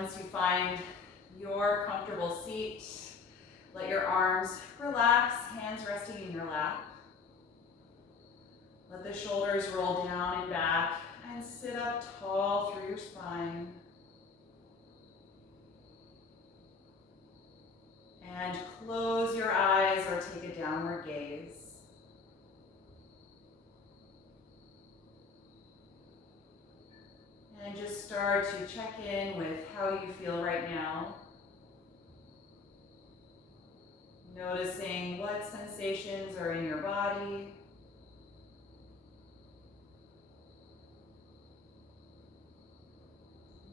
once you find your comfortable seat, let your arms relax, hands resting in your lap. Let the shoulders roll down and back and sit up tall through your spine. And close your eyes or take a downward gaze. And just start to check in with how you feel right now. Noticing what sensations are in your body.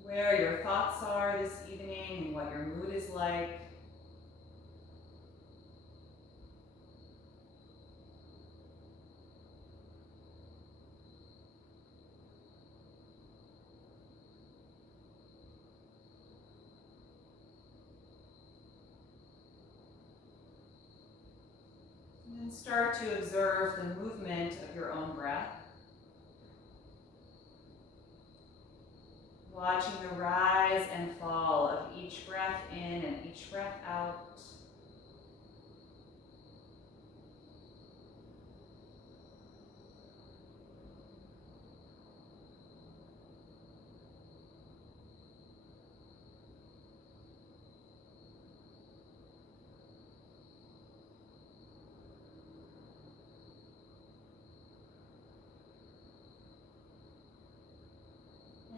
Where your thoughts are this evening and what your mood is like. And start to observe the movement of your own breath. Watching the rise and fall of each breath in and each breath out.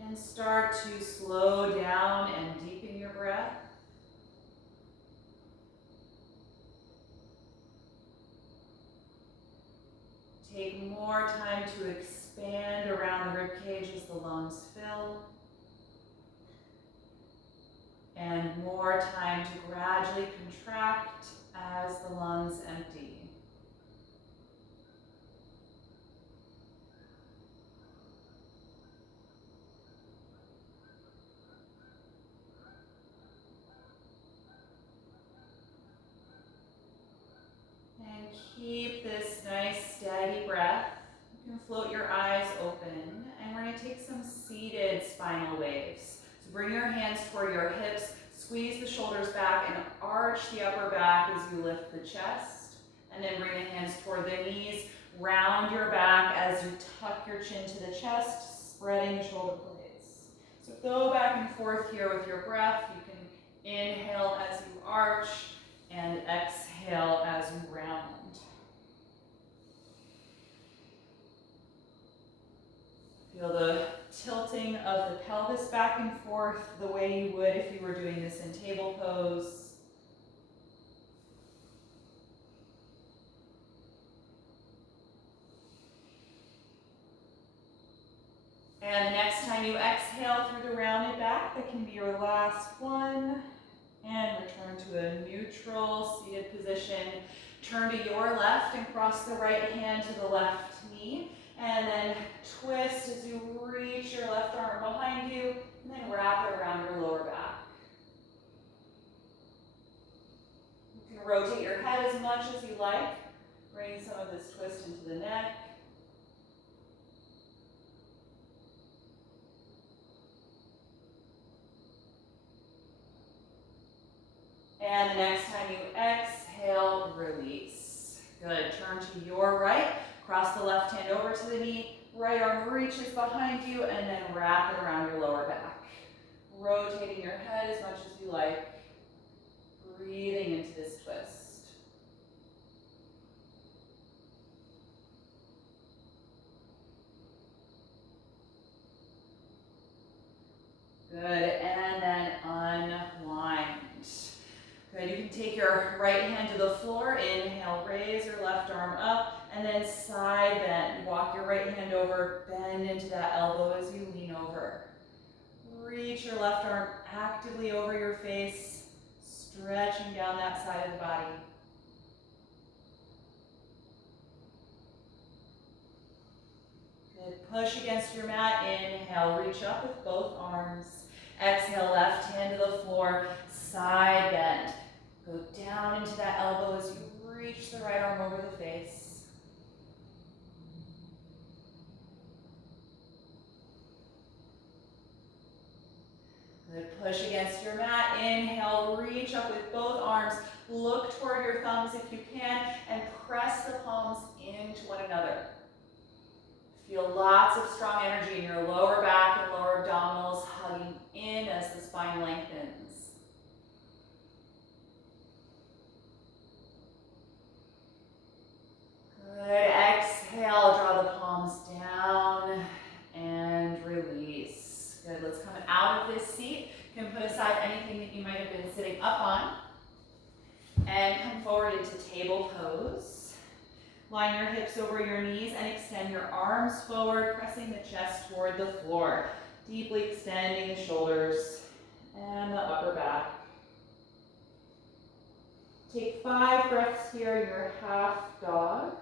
And start to slow down and deepen your breath. Take more time to expand around the ribcage as the lungs fill. And more time to gradually contract as the lungs empty. And keep this nice steady breath. You can float your eyes open, and we're going to take some seated spinal waves. So bring your hands toward your hips, squeeze the shoulders back, and arch the upper back as you lift the chest. And then bring the hands toward the knees, round your back as you tuck your chin to the chest, spreading the shoulder blades. So go back and forth here with your breath. You can inhale as you arch, and exhale as you round. Feel the tilting of the pelvis back and forth the way you would if you were doing this in table pose. And the next time you exhale through the rounded back, that can be your last one. And return to a neutral seated position. Turn to your left and cross the right hand to the left knee. And then twist as you reach your left arm behind you. And then wrap it around your lower back. You can rotate your head as much as you like. Bring some of this twist into the neck. And the next time you exhale, release. Good, turn to your right, cross the left hand over to the knee, right arm reaches behind you, and then wrap it around your lower back. Rotating your head as much as you like, breathing into this twist. Good, and then unwind. Good, you can take your right hand to the floor, inhale, raise your left arm up, and then side bend. Walk your right hand over, bend into that elbow as you lean over. Reach your left arm actively over your face, stretching down that side of the body. Good, push against your mat, inhale, reach up with both arms. Exhale, left hand to the floor, side bend. Go down into that elbow as you reach the right arm over the face. Good, push against your mat. Inhale, reach up with both arms. Look toward your thumbs if you can, and press the palms into one another. Feel lots of strong energy in your lower back and lower abdominals, hugging in as the spine lengthens. Good, exhale, draw the palms down and release. Good, let's come out of this seat. You can put aside anything that you might have been sitting up on and come forward into table pose. Line your hips over your knees and extend your arms forward, pressing the chest toward the floor. Deeply extending the shoulders and the upper back. Take 5 breaths here in your half dog.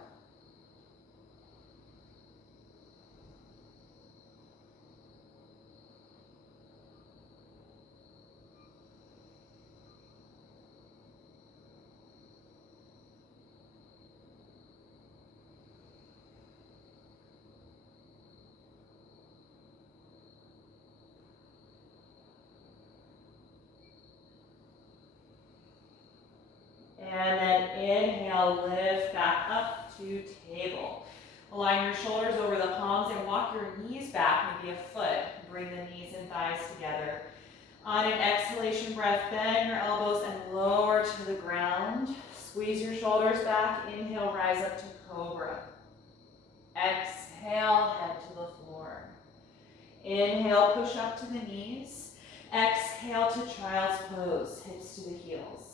And then inhale, lift back up to table. Align your shoulders over the palms and walk your knees back, maybe a foot. Bring the knees and thighs together. On an exhalation breath, bend your elbows and lower to the ground. Squeeze your shoulders back. Inhale, rise up to cobra. Exhale, head to the floor. Inhale, push up to the knees. Exhale to child's pose, hips to the heels.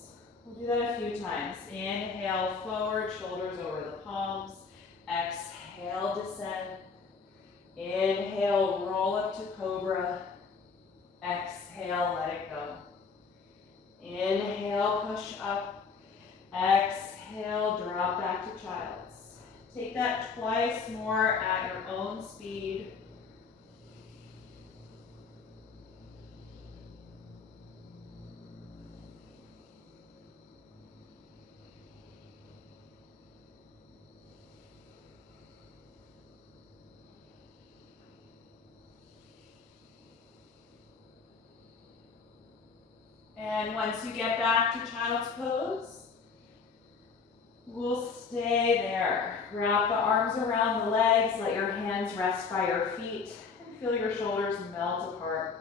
We'll do that a few times. Inhale, forward, shoulders over the palms. Exhale, descend. Inhale, roll up to cobra. Exhale, let it go. Inhale, push up. Exhale, drop back to child's. Take that twice more at your own speed. And once you get back to child's pose, we'll stay there. Wrap the arms around the legs, let your hands rest by your feet, and feel your shoulders melt apart.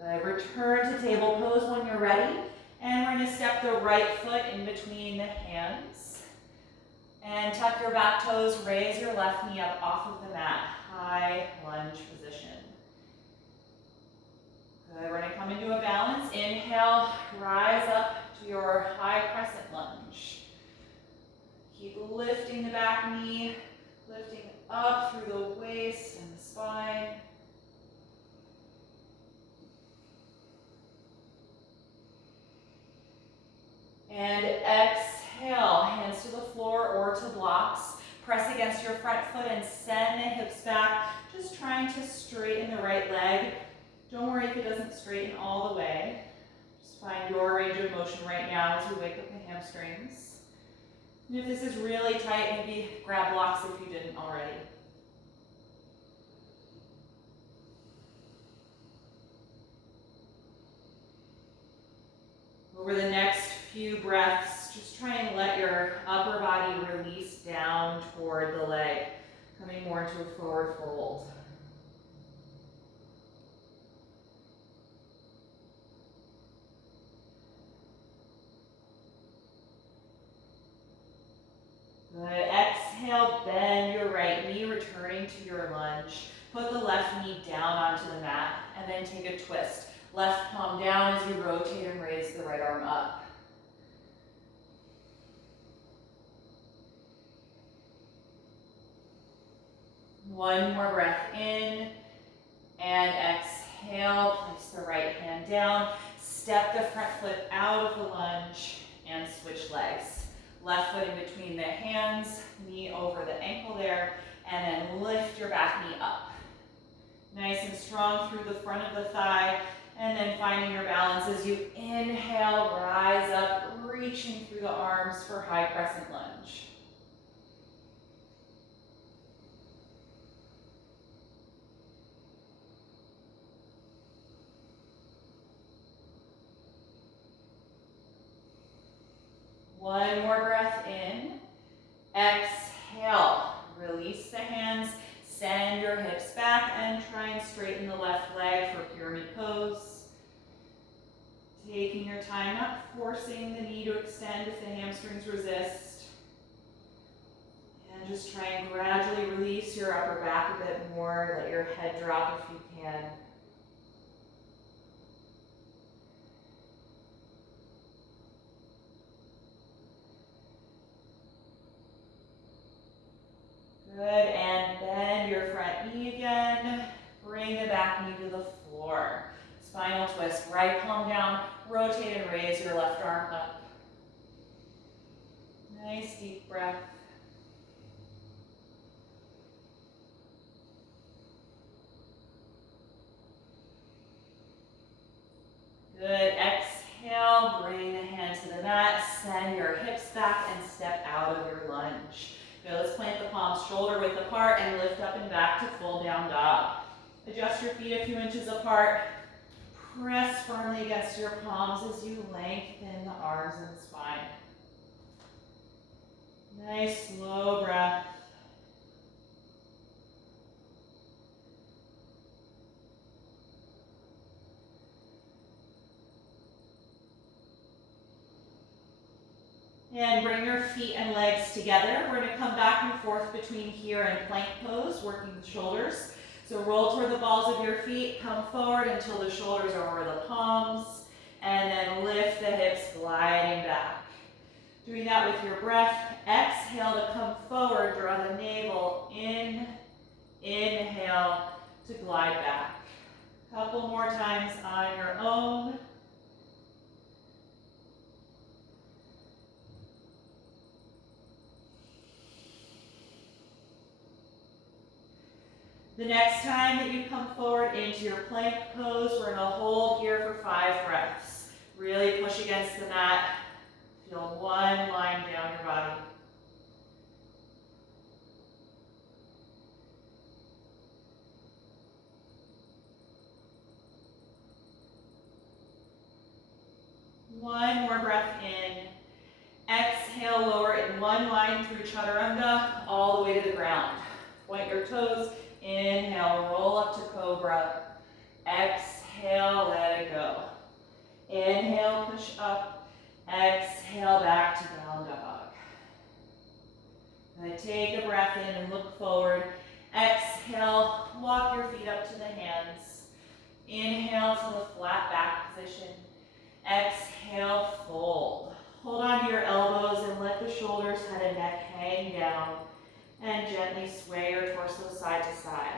Good. Return to table pose when you're ready, and we're going to step the right foot in between the hands. And tuck your back toes, raise your left knee up off of the mat. High lunge position. Good, we're gonna come into a balance. Inhale, rise up to your high crescent lunge. Keep lifting the back knee, lifting up through the waist and the spine. And exhale, hands to the floor or to blocks. Press against your front foot and send the hips back. Just trying to straighten the right leg. Don't worry if it doesn't straighten all the way. Just find your range of motion right now as we wake up the hamstrings. And if this is really tight, maybe grab blocks if you didn't already. Over the next few breaths, just try and let your upper body release down toward the leg, coming more into a forward fold. Good. Exhale, bend your right knee, returning to your lunge. Put the left knee down onto the mat, and then take a twist. Left palm down as you rotate and raise the right arm up. One more breath in, and exhale, place the right hand down. Step the front foot out of the lunge and switch legs. Left foot in between the hands, knee over the ankle there, and then lift your back knee up. Nice and strong through the front of the thigh, and then finding your balance as you inhale, rise up, reaching through the arms for high crescent lunge. One more breath in. Exhale. Release the hands. Send your hips back and try and straighten the left leg for pyramid pose. Taking your time, not forcing the knee to extend if the hamstrings resist. And just try and gradually release your upper back a bit more. Let your head drop if you can. Good, and bend your front knee again. Bring the back knee to the floor. Spinal twist, right palm down, rotate and raise your left arm up. Nice deep breath. Good, exhale, bring the hand to the mat, send your hips back and step out of your lunge. Good, let's plant the palms shoulder width apart and lift up and back to full down dog. Adjust your feet a few inches apart. Press firmly against your palms as you lengthen the arms and spine. Nice slow breath. And bring your feet and legs together. We're going to come back and forth between here and plank pose, working the shoulders. So roll toward the balls of your feet, come forward until the shoulders are over the palms, and then lift the hips, gliding back. Doing that with your breath. Exhale to come forward, draw the navel in, inhale to glide back. Couple more times on your own. The next time that you come forward into your plank pose, we're going to hold here for 5 breaths. Really push against the mat. Feel one line down your body. One more breath in. Exhale, lower in one line through chaturanga, all the way to the ground. Point your toes. Inhale, roll up to cobra. Exhale, let it go. Inhale, push up. Exhale, back to down dog. And take a breath in and look forward. Exhale, walk your feet up to the hands. Inhale to the flat back position. Exhale, fold. Hold on to your elbows and let the shoulders, head and neck hang down. And gently sway your torso side to side.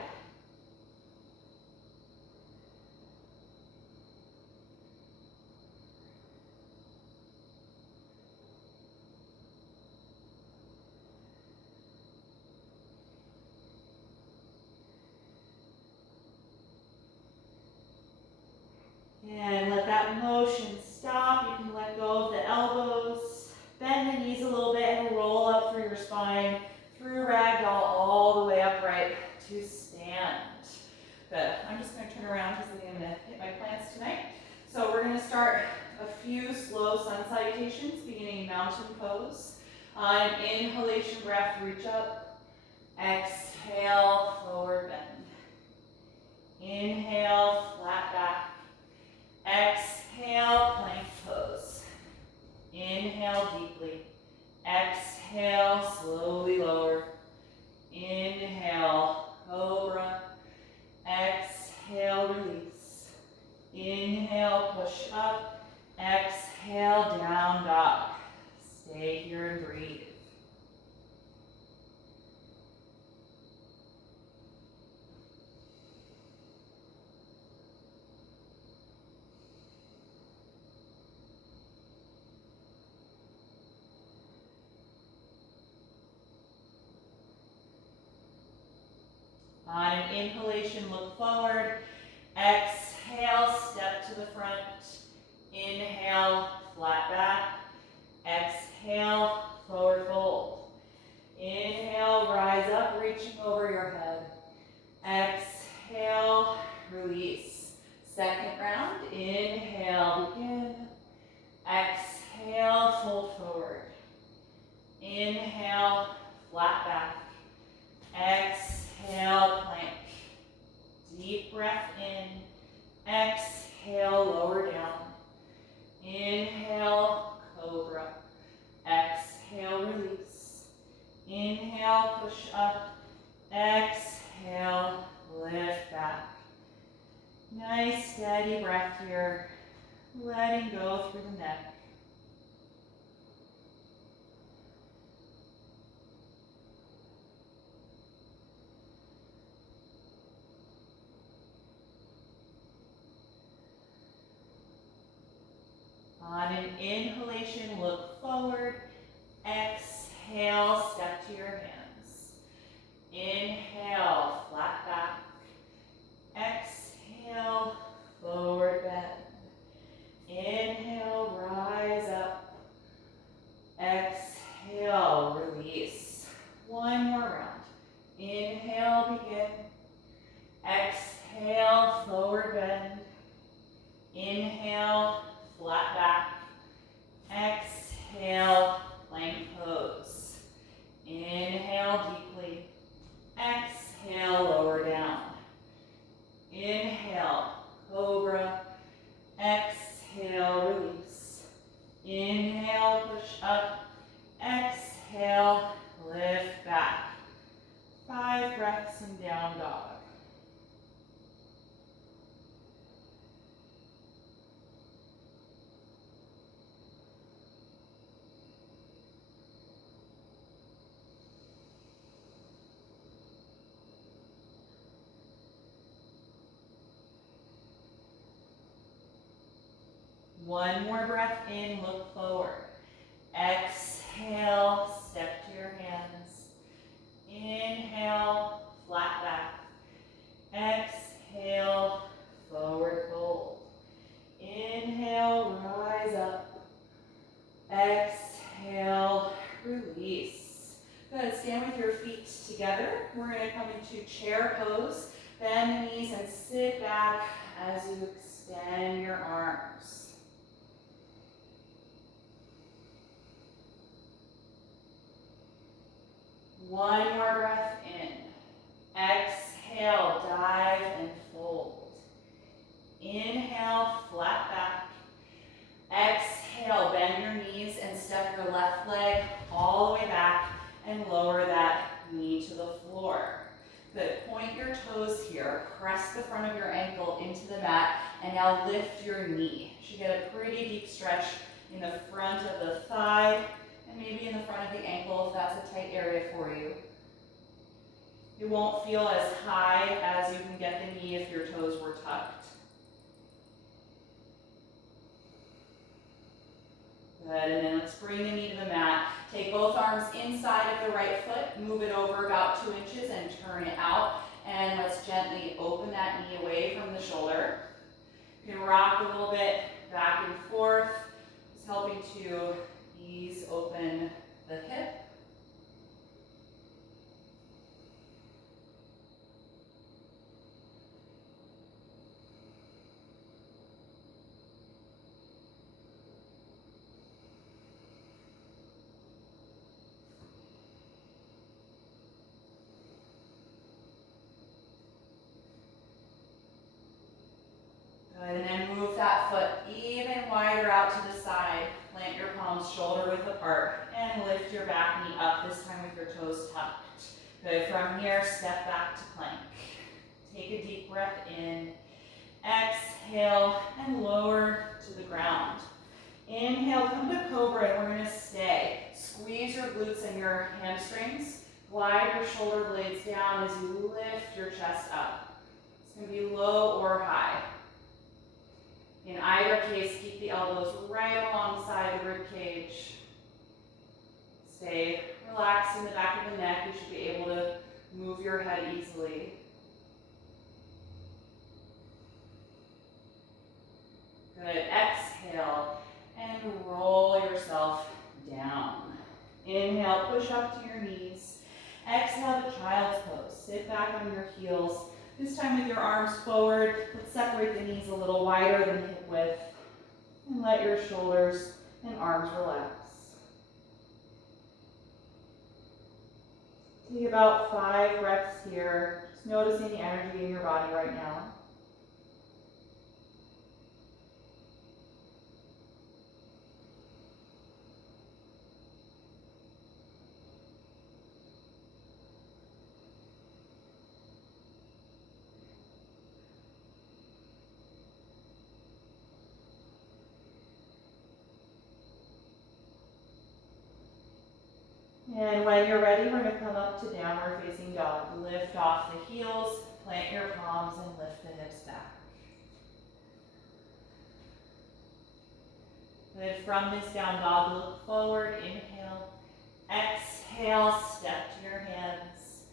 And let that motion stop. You can let go of the elbows. Bend the knees a little bit and roll up through your spine. Through ragdoll all the way upright to stand. Good. I'm just going to turn around because I'm going to hit my plants tonight. So we're going to start a few slow sun salutations, beginning mountain pose. On an inhalation breath, reach up. Exhale, forward bend. Inhale, flat back. Exhale, plank pose. Inhale deeply. Exhale, slowly lower. Inhale, cobra. Exhale, release. Inhale, push up. Exhale, down dog. Stay here and breathe. On an inhalation, look forward. Exhale, step to the front. Inhale, flat back. Exhale, forward fold. Inhale, rise up, reaching over your head. Exhale, release. Second round, inhale, begin. Exhale, fold forward. Inhale, flat back. Exhale, plank. Deep breath in. Exhale, lower down. Inhale, cobra. Exhale, release. Inhale, push up. Exhale, lift back. Nice steady breath here. Letting go through the neck. On an inhalation, look forward. Exhale, step to your hands. Inhale, flat back. Exhale, forward bend. Inhale, rise up. Exhale, release. One more round. Inhale, begin. Exhale, forward bend. Inhale, flat back. Exhale, plank pose. Inhale deeply. Exhale, lower down. Inhale, cobra. Exhale, release. Inhale, push up. Exhale, lift back. 5 breaths in down dog. One more breath in, look forward. Exhale, step to your hands. Inhale, flat back. Exhale, forward fold. Inhale, rise up. Exhale, release. Good, stand with your feet together. We're going to come into chair pose. Bend the knees and sit back as you extend your arms. One more breath in. Exhale, dive and fold. Inhale, flat back. Exhale, bend your knees and step your left leg all the way back and lower that knee to the floor. Good, point your toes here. Press the front of your ankle into the mat and now lift your knee. You should get a pretty deep stretch in the front of the thigh and maybe in the front of the ankle if that's a tight area for you. You won't feel as high as you can get the knee if your toes were tucked. Good, and then let's bring the knee to the mat. Take both arms inside of the right foot, move it over about 2 inches and turn it out. And let's gently open that knee away from the shoulder. You can rock a little bit back and forth, just helping to ease open the hip. Good, and then move that foot even wider out to the side. Plant your palms shoulder width apart and lift your back knee up, this time with your toes tucked. Good, from here, step back to plank. Take a deep breath in. Exhale and lower to the ground. Inhale, come to cobra and we're going to stay. Squeeze your glutes and your hamstrings. Glide your shoulder blades down as you lift your chest up. It's going to be low or high. In either case, keep the elbows right alongside the rib cage. Stay relaxed in the back of the neck. You should be able to move your head easily. Good. Exhale and roll yourself down. Inhale, push up to your knees. Exhale to child's pose. Sit back on your heels. This time with your arms forward, let's separate the knees a little wider than hip width. And let your shoulders and arms relax. Take about 5 breaths here, just noticing the energy in your body right now. And when you're ready, we're going to come up to downward facing dog. Lift off the heels, plant your palms, and lift the hips back. Good. From this down dog, look forward, inhale. Exhale, step to your hands.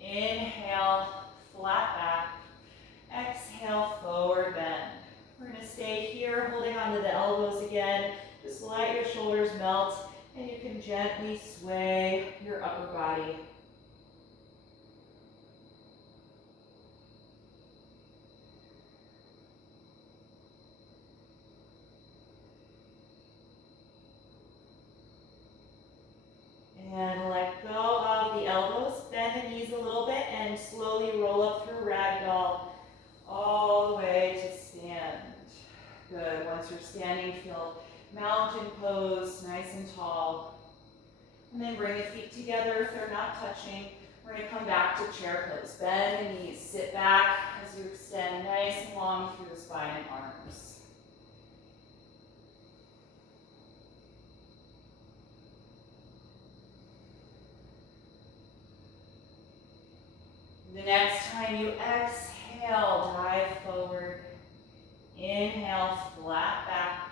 Inhale, flat back. Exhale, forward bend. We're going to stay here, holding onto the elbows again. Just let your shoulders melt. And you can gently sway your upper body. And let go of the elbows. Bend the knees a little bit and slowly roll up through ragdoll all the way to stand. Good. Once you're standing, feel mountain pose, nice and tall. And then bring the feet together if they're not touching. We're going to come back to chair pose. Bend the knees, sit back as you extend nice and long through the spine and arms. The next time you exhale, dive forward. Inhale, flat back.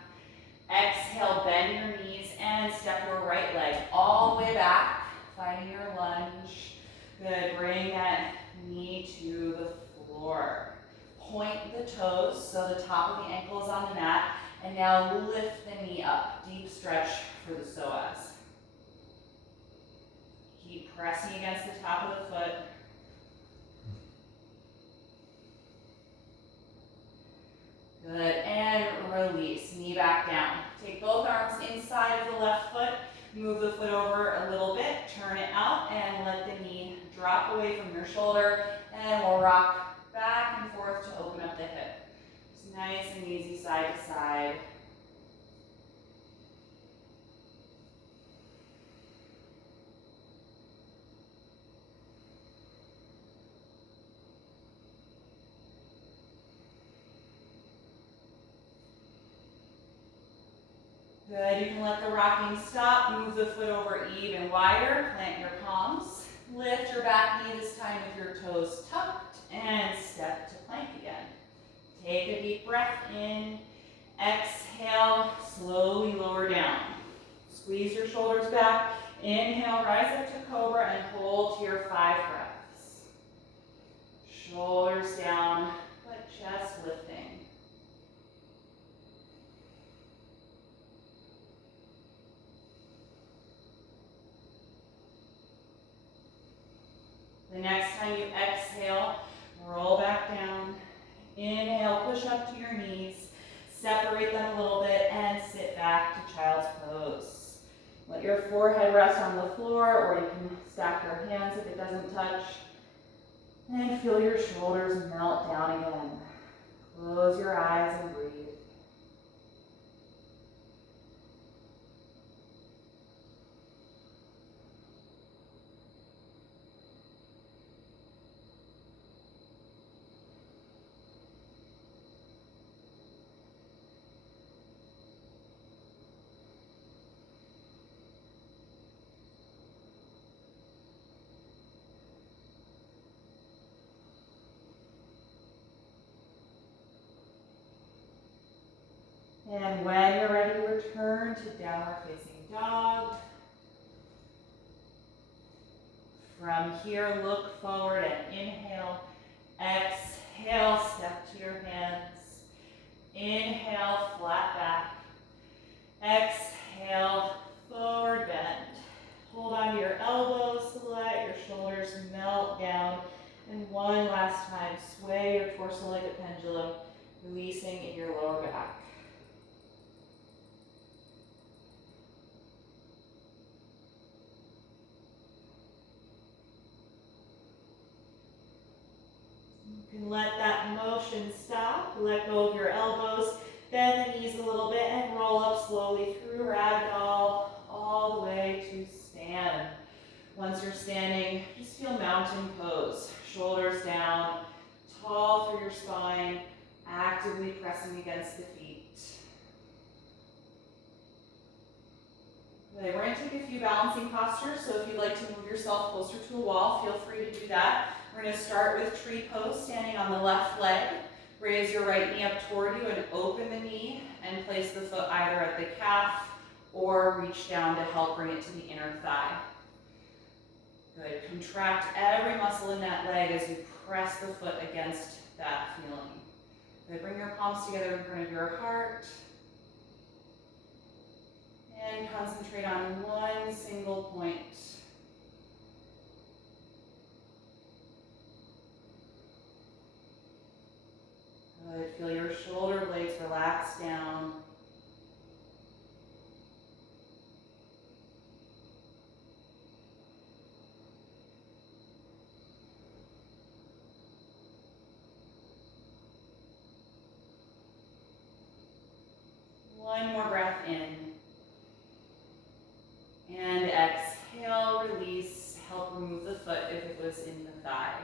Exhale, bend your knees and step your right leg all the way back, finding your lunge. Good, bring that knee to the floor. Point the toes so the top of the ankle is on the mat, and now lift the knee up. Deep stretch for the psoas. Keep pressing against the top of the foot. Good, and release, knee back down. Take both arms inside of the left foot, move the foot over a little bit, turn it out, and let the knee drop away from your shoulder, and we'll rock back and forth to open up the hip. Just nice and easy side to side. Good, you can let the rocking stop, move the foot over even wider, plant your palms, lift your back knee this time with your toes tucked, and step to plank again. Take a deep breath in, exhale, slowly lower down. Squeeze your shoulders back, inhale, rise up to cobra, and hold to your 5 breaths. Shoulders down, but chest lifting. The next time you exhale, roll back down. Inhale, push up to your knees. Separate them a little bit and sit back to child's pose. Let your forehead rest on the floor, or you can stack your hands if it doesn't touch. And feel your shoulders melt down again. Close your eyes and breathe. And when you're ready, return to downward facing dog. From here, look forward and inhale. Exhale, step to your hands. Inhale, flat back. Exhale, forward bend. Hold on to your elbows, let your shoulders melt down. And one last time, sway your torso like a pendulum, releasing in your lower back. You can let that motion stop. Let go of your elbows. Bend the knees a little bit and roll up slowly through ragdoll all the way to stand. Once you're standing, just feel mountain pose. Shoulders down, tall through your spine, actively pressing against the feet. Okay, we're going to take a few balancing postures, so if you'd like to move yourself closer to a wall, feel free to do that. We're going to start with tree pose, standing on the left leg. Raise your right knee up toward you and open the knee and place the foot either at the calf or reach down to help bring it to the inner thigh. Good. Contract every muscle in that leg as you press the foot against that feeling. Good. Bring your palms together in front of your heart. And concentrate on one single point. Good. Feel your shoulder blades relax down. One more breath in. And exhale, release, help remove the foot if it was in the thigh.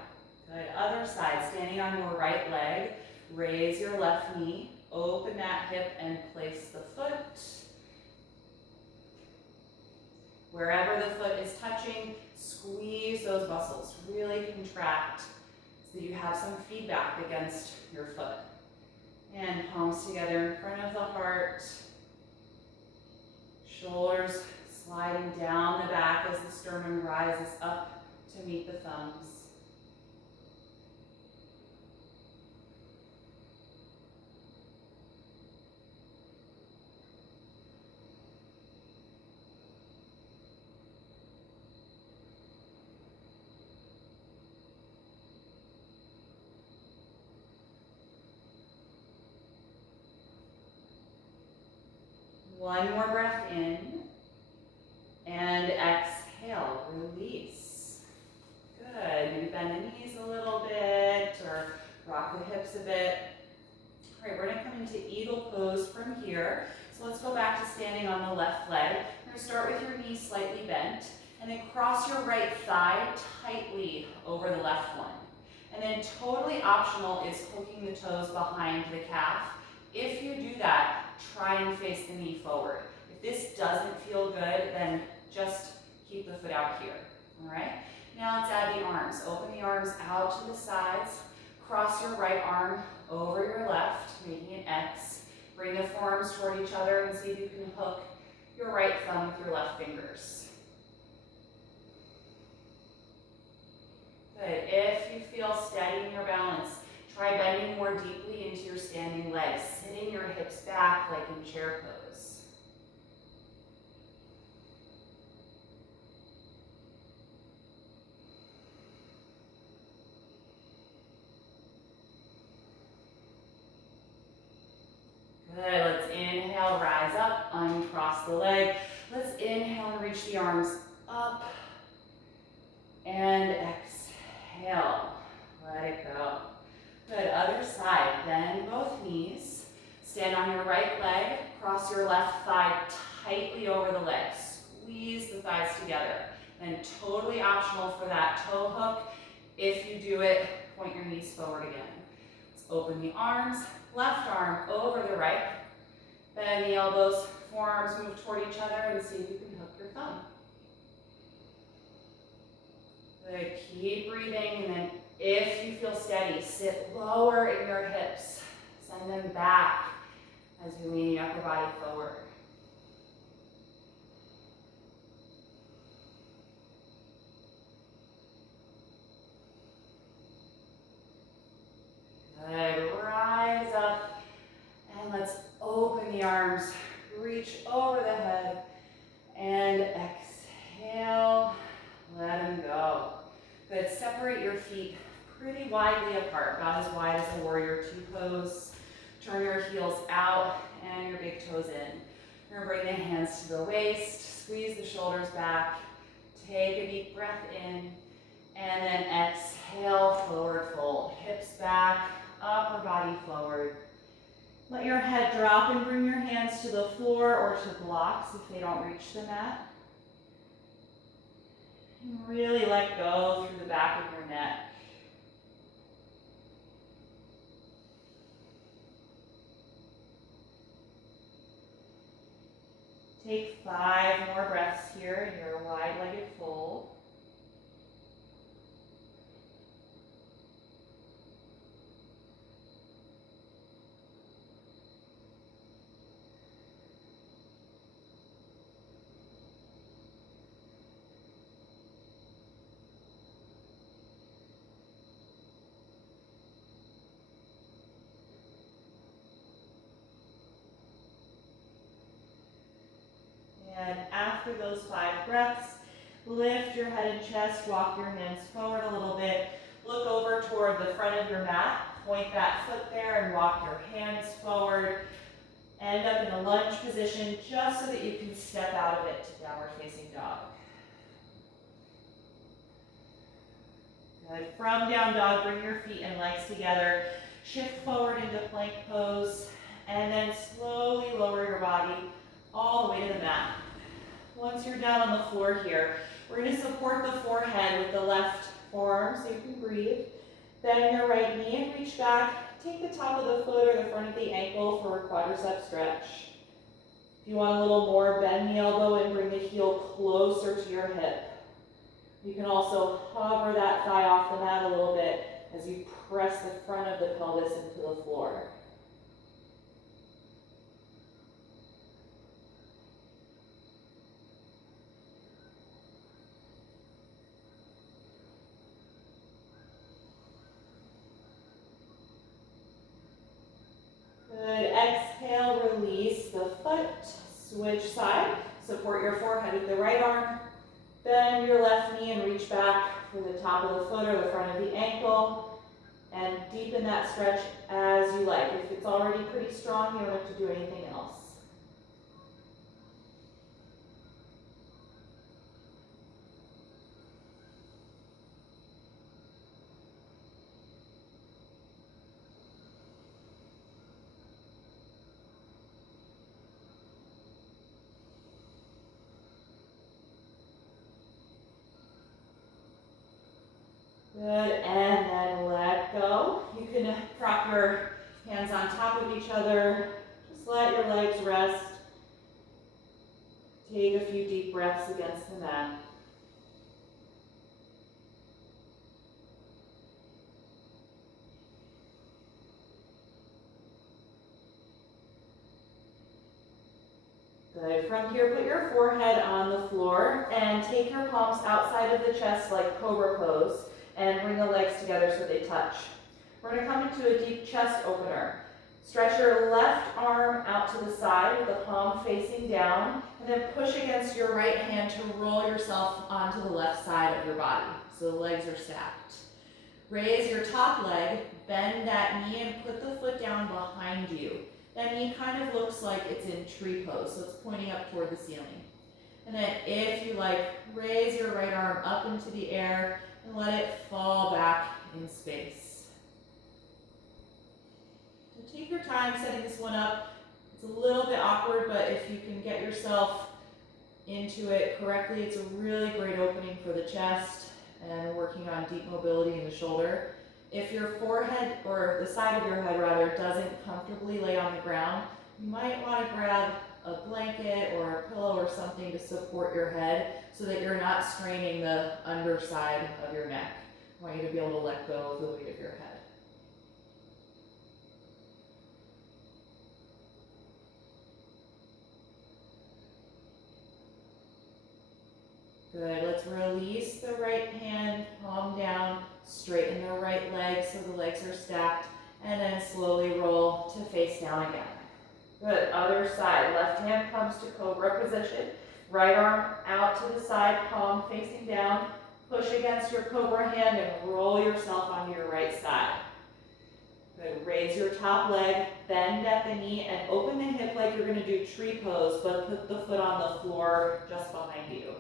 Good. Other side, standing on your right leg, raise your left knee, open that hip and place the foot. Wherever the foot is touching, squeeze those muscles, really contract so that you have some feedback against your foot. And palms together in front of the heart. Shoulders sliding down the back as the sternum rises up to meet the thumbs. One more breath in, and exhale, release. Good, maybe bend the knees a little bit, or rock the hips a bit. All right, we're gonna come into eagle pose from here. So let's go back to standing on the left leg. We're gonna start with your knees slightly bent, and then cross your right thigh tightly over the left one. And then totally optional is hooking the toes behind the calf. If you do that, try and face the knee forward. If this doesn't feel good, then just keep the foot out here, all right? Now let's add the arms. Open the arms out to the sides. Cross your right arm over your left, making an X. Bring the forearms toward each other and see if you can hook your right thumb with your left fingers. Good. If you feel steady in your balance, try bending more deeply into your standing legs, sitting your hips back like in chair pose. Good, let's inhale, rise up, uncross the leg. Let's inhale and reach the arms up. And exhale, let it go. Good, other side, bend both knees. Stand on your right leg, cross your left thigh tightly over the leg. Squeeze the thighs together. Then totally optional for that toe hook. If you do it, point your knees forward again. Let's open the arms, left arm over the right. Bend the elbows, forearms move toward each other and see if you can hook your thumb. Good, keep breathing, and then if you feel steady, sit lower in your hips. Send them back as you lean the upper body forward. Good, rise up, and let's open the arms, reach over the head, and exhale, let them go. Good, separate your feet pretty widely apart, about as wide as a warrior two pose. Turn your heels out and your big toes in. You're gonna bring the hands to the waist, squeeze the shoulders back, take a deep breath in, and then exhale, forward fold. Hips back. can bring your hands to the floor or to blocks if they don't reach the mat. And really let go through the back of your neck. Take 5 more breaths here in your wide-legged fold. And after those 5 breaths, lift your head and chest, walk your hands forward a little bit. Look over toward the front of your mat. Point that foot there and walk your hands forward. End up in a lunge position just so that you can step out of it to downward facing dog. Good. From down dog, bring your feet and legs together. Shift forward into plank pose. And then slowly lower your body all the way to the mat. Once you're down on the floor here, we're going to support the forehead with the left forearm so you can breathe. Bend your right knee and reach back. Take the top of the foot or the front of the ankle for a quadricep stretch. If you want a little more, bend the elbow and bring the heel closer to your hip. You can also hover that thigh off the mat a little bit as you press the front of the pelvis into the floor. Good. Exhale, release the foot. Switch side. Support your forehead with the right arm. Bend your left knee and reach back for the top of the foot or the front of the ankle. And deepen that stretch as you like. If it's already pretty strong, you don't have to do anything else. Good, and then let go. You can prop your hands on top of each other. Just let your legs rest. Take a few deep breaths against the mat. Good. From here, put your forehead on the floor and take your palms outside of the chest like cobra pose. And bring the legs together so they touch. We're going to come into a deep chest opener. Stretch your left arm out to the side with the palm facing down, and then push against your right hand to roll yourself onto the left side of your body. So the legs are stacked. Raise your top leg, bend that knee, and put the foot down behind you. That knee kind of looks like it's in tree pose, so it's pointing up toward the ceiling. And then if you like, raise your right arm up into the air, and let it fall back in space. So take your time setting this one up. It's a little bit awkward, but if you can get yourself into it correctly, it's a really great opening for the chest and working on deep mobility in the shoulder. If your forehead, or the side of your head rather, doesn't comfortably lay on the ground, you might want to grab a blanket or a pillow or something to support your head so that you're not straining the underside of your neck. I want you to be able to let go of the weight of your head. Good, let's release the right hand, palm down, straighten the right leg so the legs are stacked, and then slowly roll to face down again. Good, other side, left hand comes to cobra position, right arm out to the side, palm facing down, push against your cobra hand and roll yourself onto your right side. Good, raise your top leg, bend at the knee and open the hip like you're gonna do tree pose, but put the foot on the floor just behind you.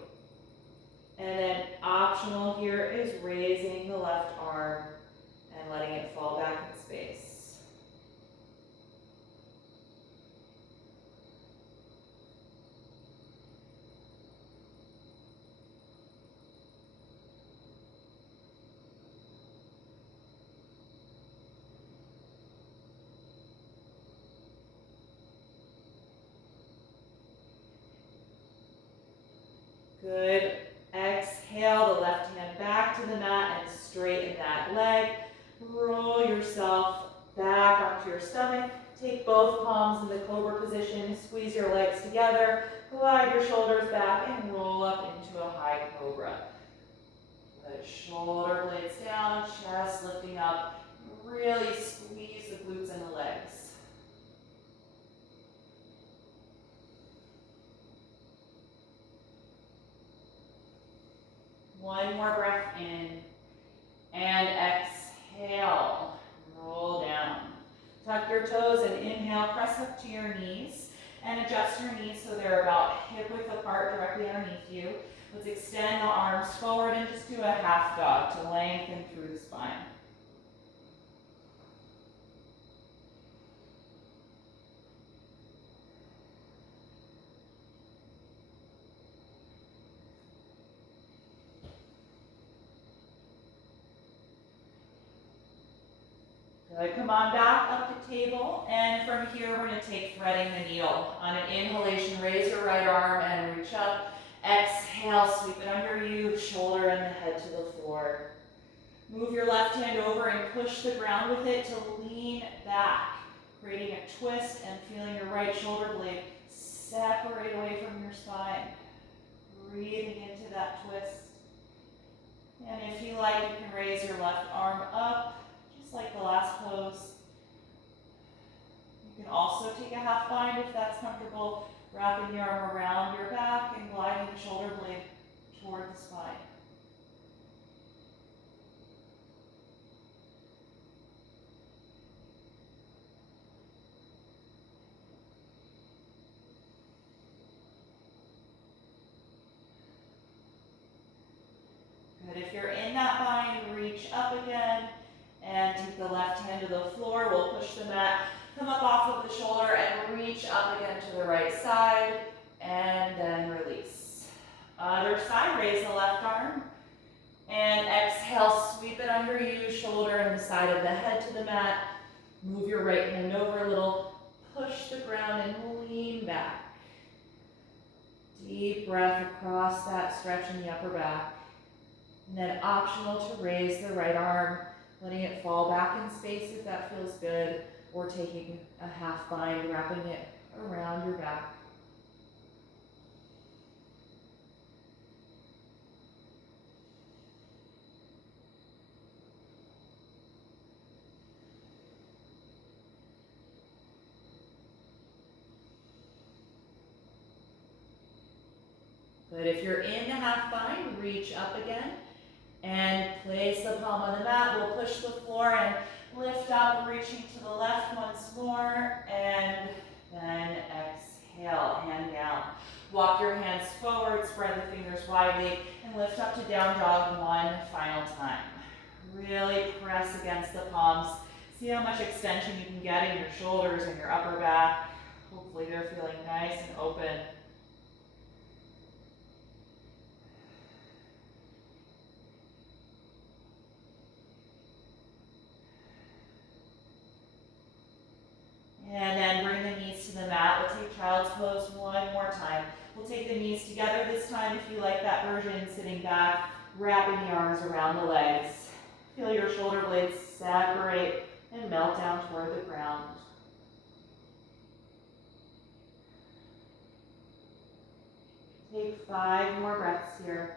And then optional here is raising the left arm and letting it fall back in space. Good. Exhale the left hand back to the mat and straighten that leg. Roll yourself back onto your stomach. Take both palms in the cobra position. Squeeze your legs together. Glide your shoulders back and roll up into a high cobra. Good. Shoulder blades down, chest lifting up. Really squeeze the glutes and the legs. One more breath in and exhale. Roll down. Tuck your toes and inhale, press up to your knees and adjust your knees so they're about hip width apart directly underneath you. Let's extend the arms forward and just do a half dog to lengthen through the spine. Good. Come on back up to table, and from here we're going to take threading the needle. On an inhalation, raise your right arm and reach up. Exhale, sweep it under you, shoulder and the head to the floor. Move your left hand over and push the ground with it to lean back, creating a twist and feeling your right shoulder blade separate away from your spine. Breathing into that twist. And if you like, you can raise your left arm up, just like the last pose. You can also take a half bind if that's comfortable, wrapping the arm around your back and gliding the shoulder blade toward the spine. Good. If you're in that bind, reach up again and take the left hand to the floor. We'll push the mat, come up off of the shoulder and reach up again to the right side and then release. Other side, raise the left arm and exhale, sweep it under you, shoulder and the side of the head to the mat. Move your right hand over a little, push the ground and lean back. Deep breath across that stretch in the upper back. And then optional to raise the right arm, letting it fall back in space if that feels good, or taking a half bind, wrapping it around your back. Good. If you're in the half bind, reach up again and place the palm on the mat. We'll push the floor and lift up, reaching to the left once more, and then exhale, hand down. Walk your hands forward, spread the fingers widely, and lift up to down dog one final time. Really press against the palms. See how much extension you can get in your shoulders and your upper back. Hopefully they're feeling nice and open. And then bring the knees to the mat. We'll take child's pose one more time. We'll take the knees together this time if you like that version, sitting back, wrapping the arms around the legs. Feel your shoulder blades separate and melt down toward the ground. Take 5 more breaths here.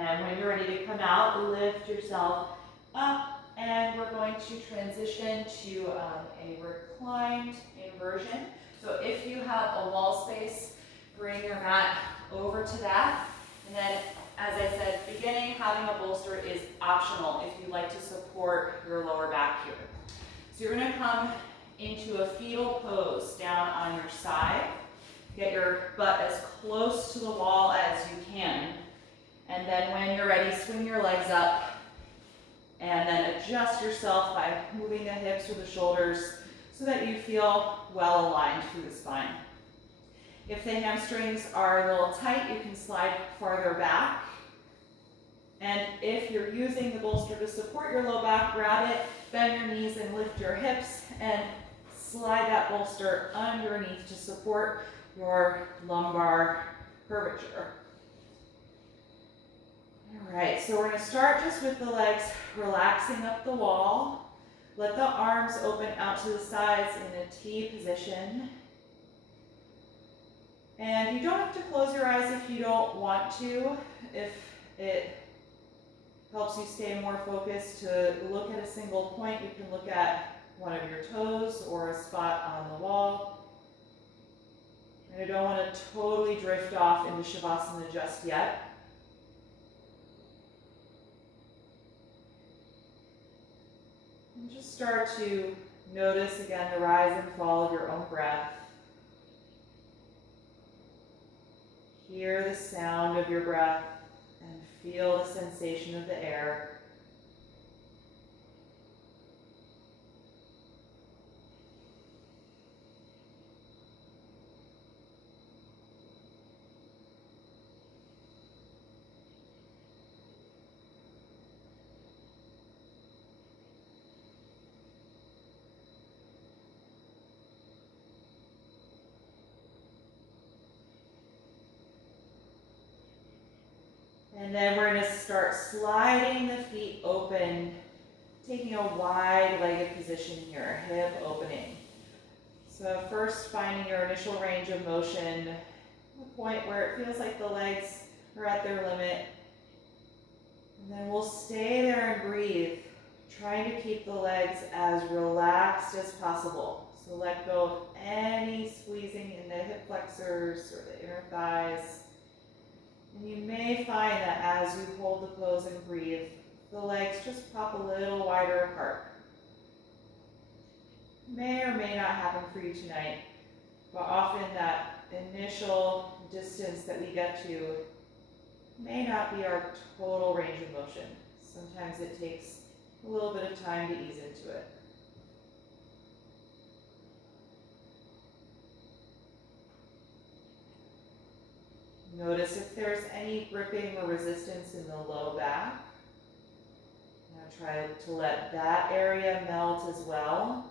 And when you're ready to come out, lift yourself up, and we're going to transition to a reclined inversion. So if you have a wall space, bring your mat over to that. And then, as I said, beginning, having a bolster is optional if you'd like to support your lower back here. So you're going to come into a fetal pose down on your side. Get your butt as close to the wall as you can. And then when you're ready, swing your legs up And then adjust yourself by moving the hips or the shoulders so that you feel well aligned through the spine. If the hamstrings are a little tight, you can slide farther back. And if you're using the bolster to support your low back, grab it, bend your knees and lift your hips, and slide that bolster underneath to support your lumbar curvature. All right, so we're going to start just with the legs relaxing up the wall. Let the arms open out to the sides in a T position. And you don't have to close your eyes if you don't want to. If it helps you stay more focused to look at a single point, you can look at one of your toes or a spot on the wall. And I don't want to totally drift off into Shavasana just yet. And just start to notice again the rise and fall of your own breath. Hear the sound of your breath and feel the sensation of the air. And then we're going to start sliding the feet open, taking a wide-legged position here, hip opening. So first finding your initial range of motion, the point where it feels like the legs are at their limit. And then we'll stay there and breathe, trying to keep the legs as relaxed as possible. So let go of any squeezing in the hip flexors or the inner thighs. And you may find that as you hold the pose and breathe, the legs just pop a little wider apart. May or may not happen for you tonight, but often that initial distance that we get to may not be our total range of motion. Sometimes it takes a little bit of time to ease into it. Notice if there's any gripping or resistance in the low back. Now try to let that area melt as well.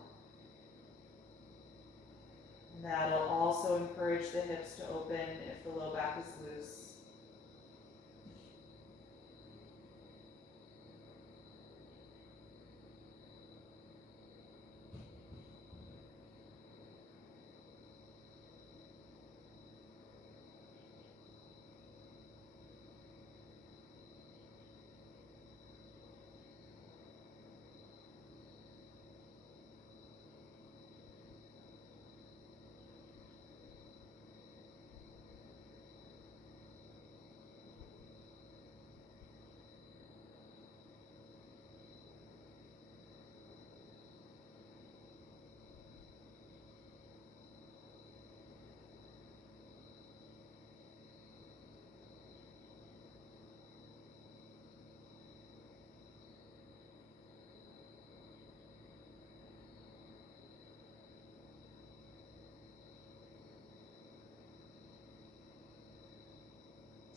And that'll also encourage the hips to open if the low back is loose.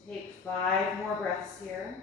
Take 5 more breaths here.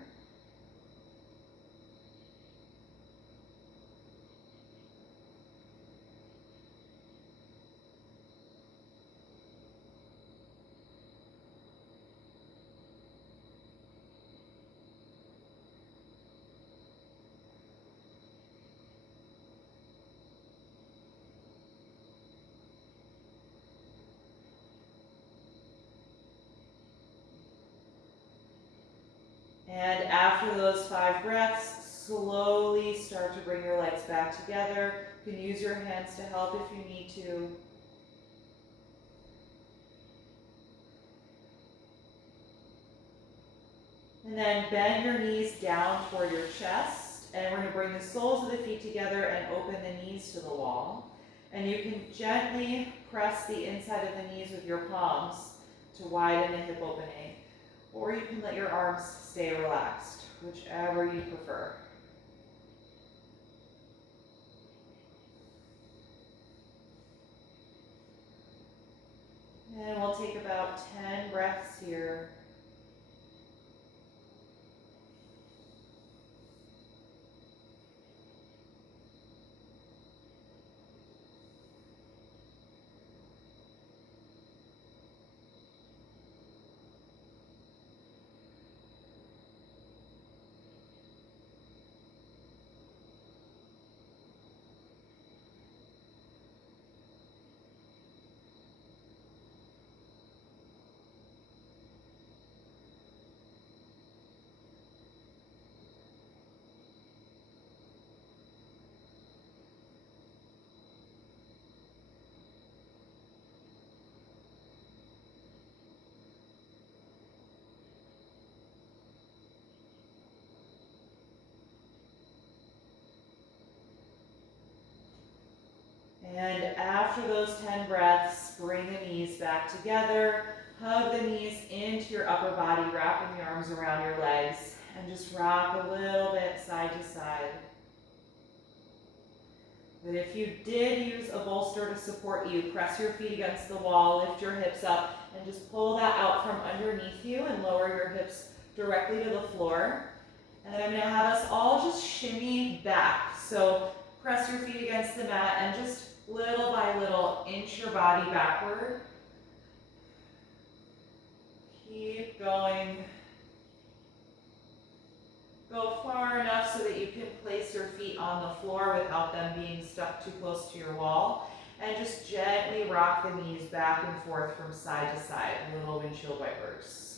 And after those 5 breaths, slowly start to bring your legs back together. You can use your hands to help if you need to. And then bend your knees down toward your chest. And we're going to bring the soles of the feet together and open the knees to the wall. And you can gently press the inside of the knees with your palms to widen the hip opening. Or you can let your arms stay relaxed, whichever you prefer. we'll take about 10 breaths here. And after those 10 breaths, bring the knees back together. Hug the knees into your upper body, wrapping the arms around your legs, and just rock a little bit side to side. But if you did use a bolster to support you, press your feet against the wall, lift your hips up, and just pull that out from underneath you and lower your hips directly to the floor. And then I'm going to have us all just shimmy back. So press your feet against the mat and just little by little inch your body backward. Keep going. Go far enough so that you can place your feet on the floor without them being stuck too close to your wall. And just gently rock the knees back and forth from side to side, little windshield wipers.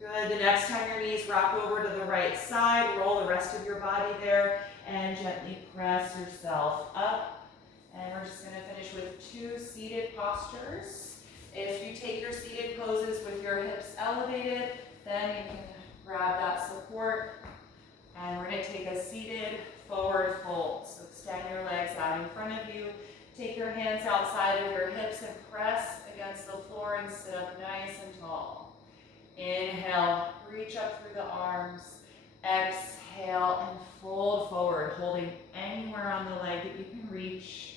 Good. The next time your knees rock over to the right side, roll the rest of your body there and gently press yourself up. And we're just going to finish with 2 seated postures. If you take your seated poses with your hips elevated, then you can grab that support. And we're going to take a seated forward fold. So extend your legs out in front of you. Take your hands outside of your hips and press against the floor and sit up nice and tall. Inhale, reach up through the arms. Exhale and fold forward, holding anywhere on the leg that you can reach.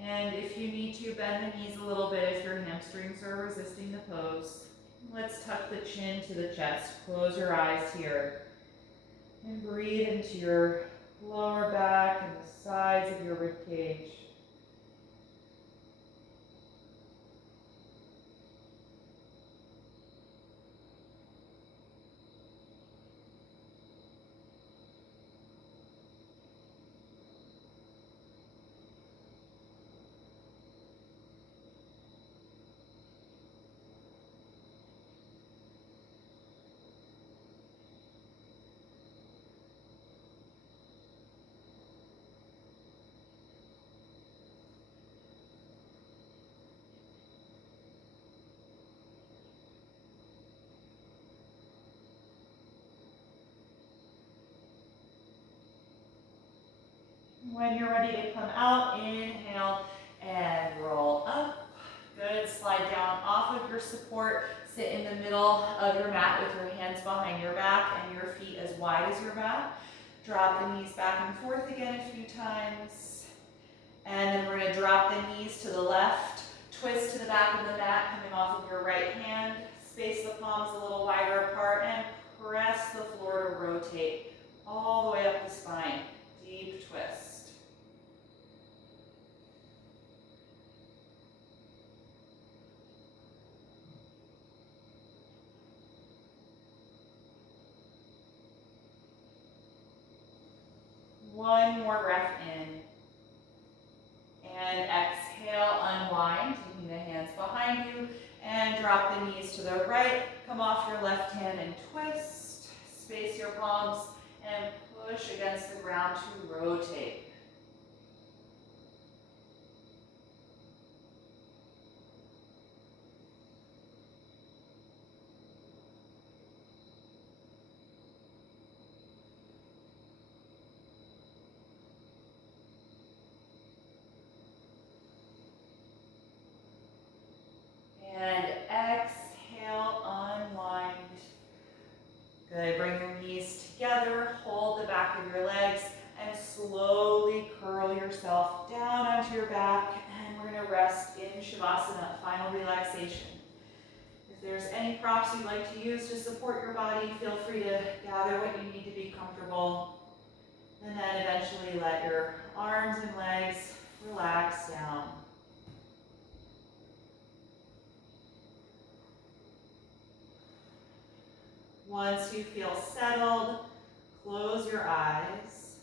And if you need to, bend the knees a little bit if your hamstrings are resisting the pose. Let's tuck the chin to the chest. Close your eyes here. And breathe into your lower back and the sides of your rib cage. When you're ready to come out, inhale and roll up. Good. Slide down off of your support. Sit in the middle of your mat with your hands behind your back and your feet as wide as your back. Drop the knees back and forth again a few times. And then we're going to drop the knees to the left. Twist to the back of the mat, coming off of your right hand. Space the palms a little wider apart and press the floor to rotate all the way up the spine. Deep twist. One more breath in. And exhale, unwind, taking the hands behind you. And drop the knees to the right. Come off your left hand and twist. Space your palms and push against the ground to rotate. And exhale, unwind. Good. Bring Shavasana, final relaxation. If there's any props you'd like to use to support your body, feel free to gather what you need to be comfortable. And then eventually let your arms and legs relax down. Once you feel settled, close your eyes.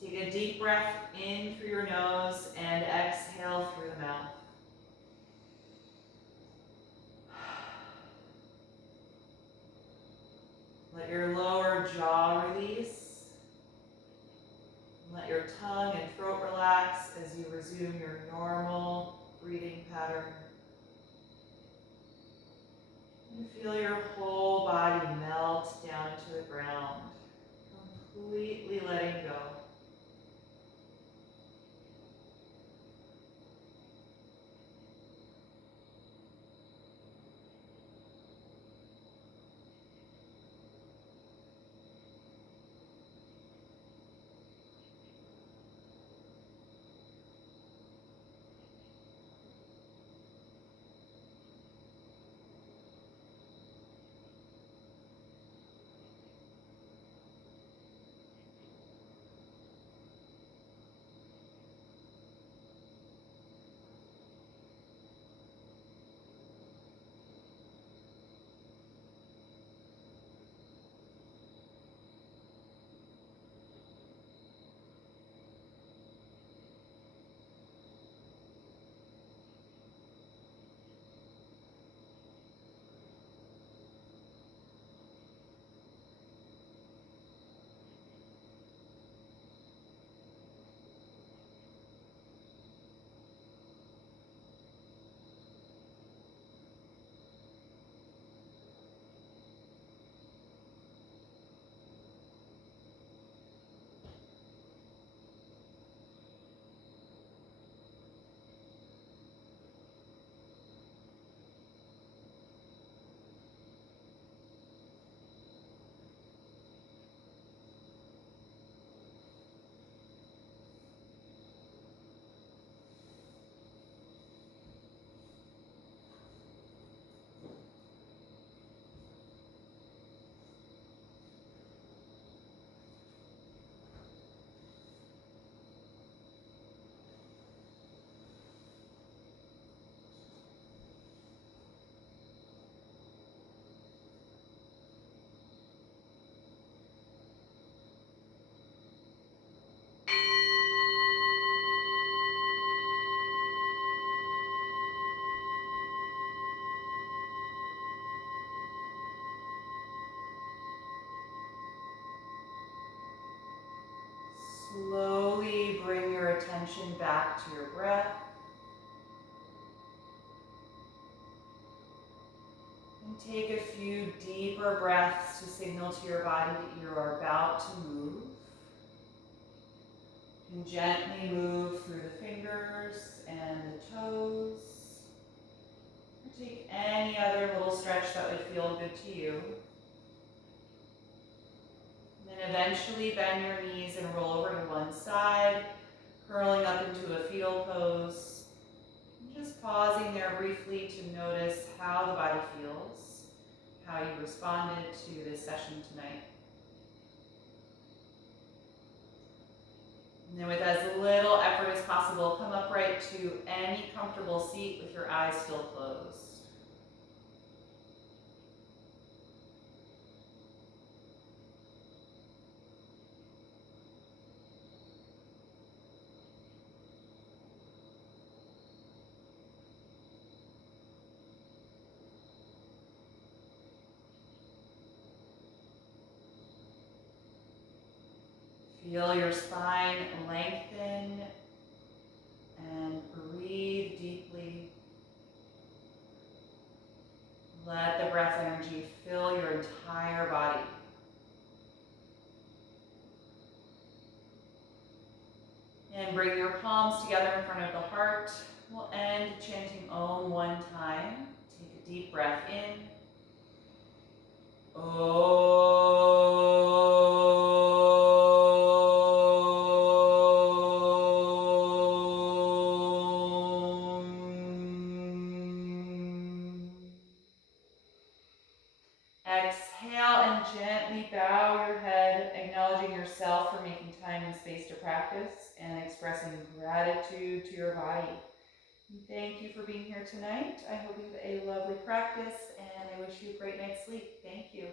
Take a deep breath in through your nose and exhale through the mouth. Let your lower jaw release. Let your tongue and throat relax as you resume your normal breathing pattern. And feel your whole body melt down into the ground, completely letting go. Slowly bring your attention back to your breath. And take a few deeper breaths to signal to your body that you are about to move. You can gently move through the fingers and the toes. Or take any other little stretch that would feel good to you. And then eventually bend your knees and roll over to one side, curling up into a fetal pose. And just pausing there briefly to notice how the body feels, how you responded to this session tonight. And then with as little effort as possible, come upright to any comfortable seat with your eyes still closed. Feel your spine lengthen and breathe deeply. Let the breath energy fill your entire body. And bring your palms together in front of the heart. We'll end chanting Om one time. Take a deep breath in. Om. exhale and gently bow your head, acknowledging yourself for making time and space to practice and expressing gratitude to your body. Thank you for being here tonight. I hope you have a lovely practice and I wish you a great night's sleep. Thank you.